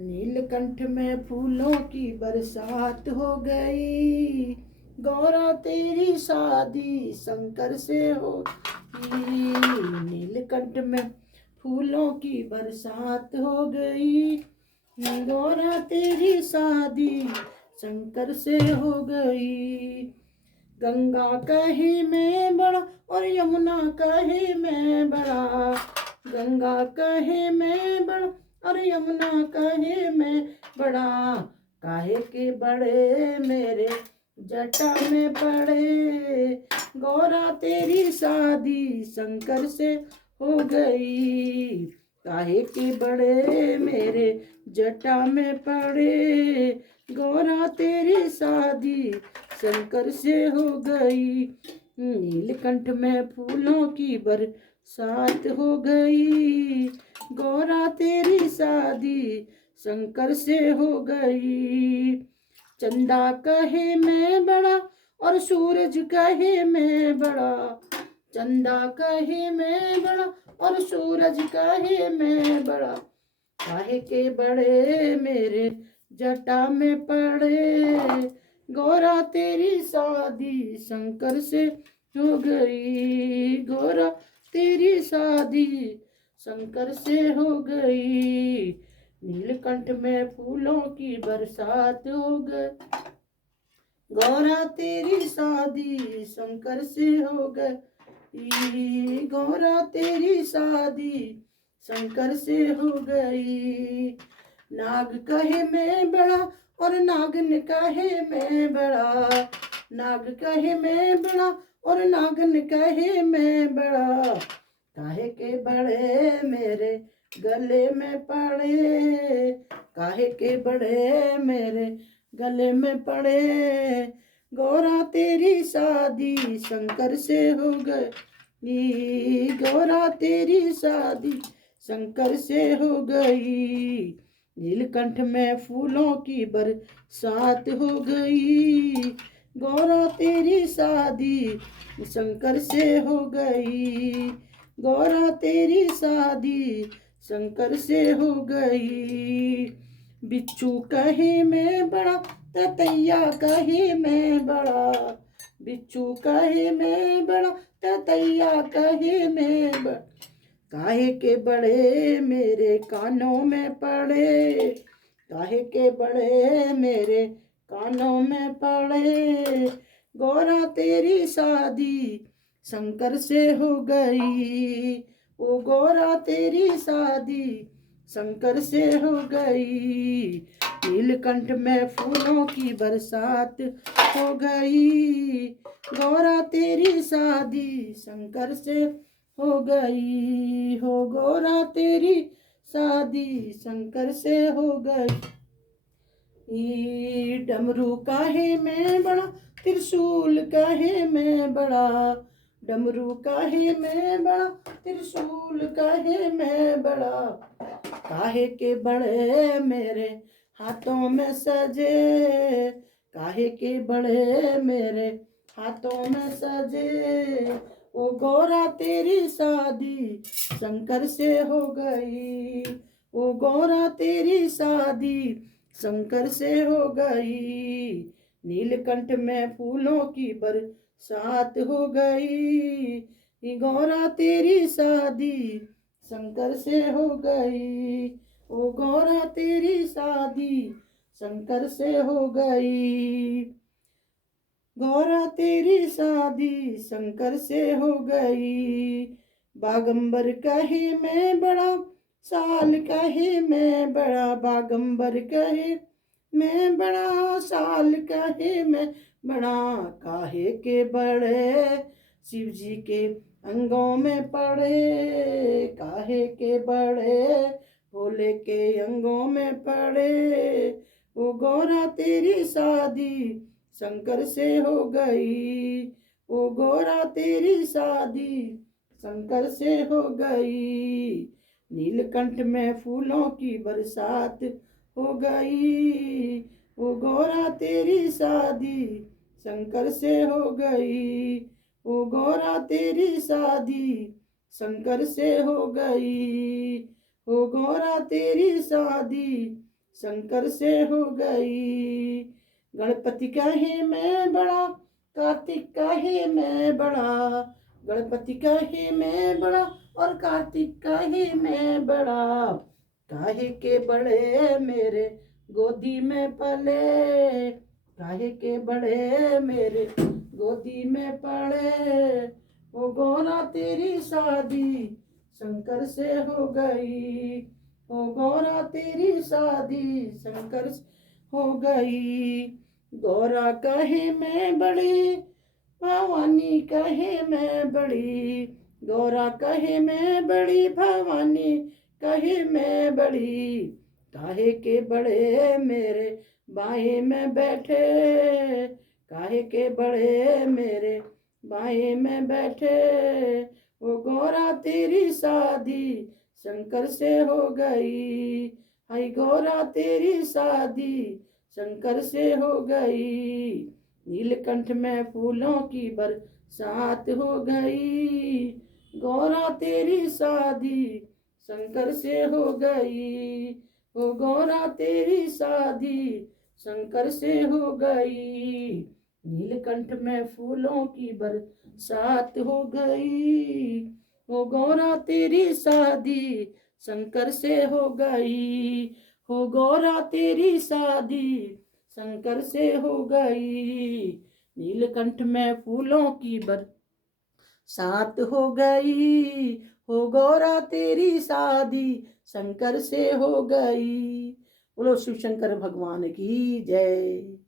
नीलकंठ में फूलों की बरसात हो गई। गौरा तेरी शादी शंकर से हो गई। नीलकंठ में फूलों की बरसात हो गई। गौरा तेरी शादी शंकर से हो गई। गंगा कहे मैं बड़ा और यमुना कहे मैं बड़ा। गंगा कहे मैं बड़ा और यमुना कहे मैं बड़ा। काहे के बड़े मेरे जटा में पड़े। गौरा तेरी शादी शंकर से हो गई। काहे के बड़े मेरे जटा में पड़े। गौरा तेरी शादी शंकर से हो गई। नीलकंठ में फूलों की बरसात हो गई। गौरा तेरी शादी शंकर से हो गई। चंदा कहे मैं बड़ा और सूरज कहे मैं बड़ा। चंदा कहे मैं बड़ा और सूरज कहे मैं बड़ा। काहे के बड़े मेरे जटा में पड़े। गौरा तेरी शादी शंकर से हो गई। गौरा तेरी शादी शंकर से हो गई। नीलकंठ में फूलों की बरसात हो गई। गौरा तेरी शादी शंकर से हो गई। गौरा तेरी शादी शंकर से हो गई। नाग कहे मैं बड़ा और नागन कहे मैं बड़ा। नाग कहे मैं बड़ा और नागन कहे मैं बड़ा। काहे के बड़े मेरे गले में पड़े। काहे के बड़े मेरे गले में पड़े। गौरा तेरी शादी शंकर से हो गई। गौरा तेरी शादी शंकर से हो गई। नीलकंठ में फूलों की बरसात हो गई। गौरा तेरी शादी शंकर से हो गई। गौरा तेरी शादी शंकर से हो गई। बिच्छू कहे मैं बड़ा ततैया कहे मैं बड़ा। बिच्छू कहे मैं बड़ा ततैया कहे मैं बड़ा। काहे के बड़े मेरे कानों में पड़े। काहे के बड़े मेरे कानों में पड़े। गौरा तेरी शादी शंकर से हो गई। ओ गौरा तेरी शादी शंकर से हो गई। नीलकंठ में फूलों की बरसात हो गई। गौरा तेरी शादी शंकर से हो गई। हो गौरा तेरी शादी शंकर से हो गई। डमरू काहे मैं बड़ा त्रिशूल काहे मैं बड़ा। डमरू काहे मैं बड़ा त्रिशूल काहे मैं बड़ा। काहे के बड़े मेरे हाथों में सजे। काहे के बड़े मेरे हाथों में सजे। ओ गौरा तेरी शादी शंकर से हो गई। ओ गौरा तेरी शादी शंकर से हो गई। नीलकंठ में फूलों की बरसात हो गई। गौरा तेरी शादी शंकर से हो गई। ओ गौरा तेरी शादी शंकर से हो गई। गौरा तेरी शादी शंकर से हो गई। बागंबर कहे मैं बड़ा साल कहे मैं बड़ा। बागंबर कहे मैं बड़ा साल कहे मैं बड़ा। काहे के बड़े शिव जी के अंगों में पड़े। काहे के बड़े भोले के अंगों में पड़े। ओ गौरा तेरी शादी शंकर से हो गई। ओ गौरा तेरी शादी शंकर से हो गई। नीलकंठ में फूलों की बरसात हो गई। ओ गौरा तेरी शादी शंकर से हो गई। ओ गौरा तेरी शादी शंकर से हो गई। ओ गौरा तेरी शादी शंकर से हो गई। गणपति कहे मैं बड़ा, कार्तिक कहे मैं बड़ा, गणपति कहे मैं बड़ा और कार्तिक कहे मैं बड़ा। काहे के बड़े मेरे गोदी में पले, काहे के बड़े मेरे गोदी में पड़े। वो गौरा तेरी शादी शंकर से हो गई, ओ गौरा तेरी शादी शंकर से हो गई। गौरा कहे मैं बड़ी, भवानी कहे मैं बड़ी, गौरा कहे मैं बड़ी, भवानी कहे मैं बड़ी। काहे के बड़े मेरे बाएं में बैठे, काहे के बड़े मेरे बाएं में बैठे। वो गौरा तेरी शादी शंकर से हो गई, हाय गौरा तेरी शादी शंकर से हो गई। नीलकंठ में फूलों की बरसात हो गई, गौरा तेरी शादी शंकर से हो गई, ओ गौरा तेरी शादी शंकर से हो गई। नीलकंठ में फूलों की बरसात हो गई, ओ गौरा तेरी शादी शंकर से हो गई, हो गौरा तेरी शादी शंकर से हो गई। नीलकंठ में फूलों की बरसात हो गई, हो गौरा तेरी शादी शंकर से हो गई। बोलो शिव शंकर भगवान की जय।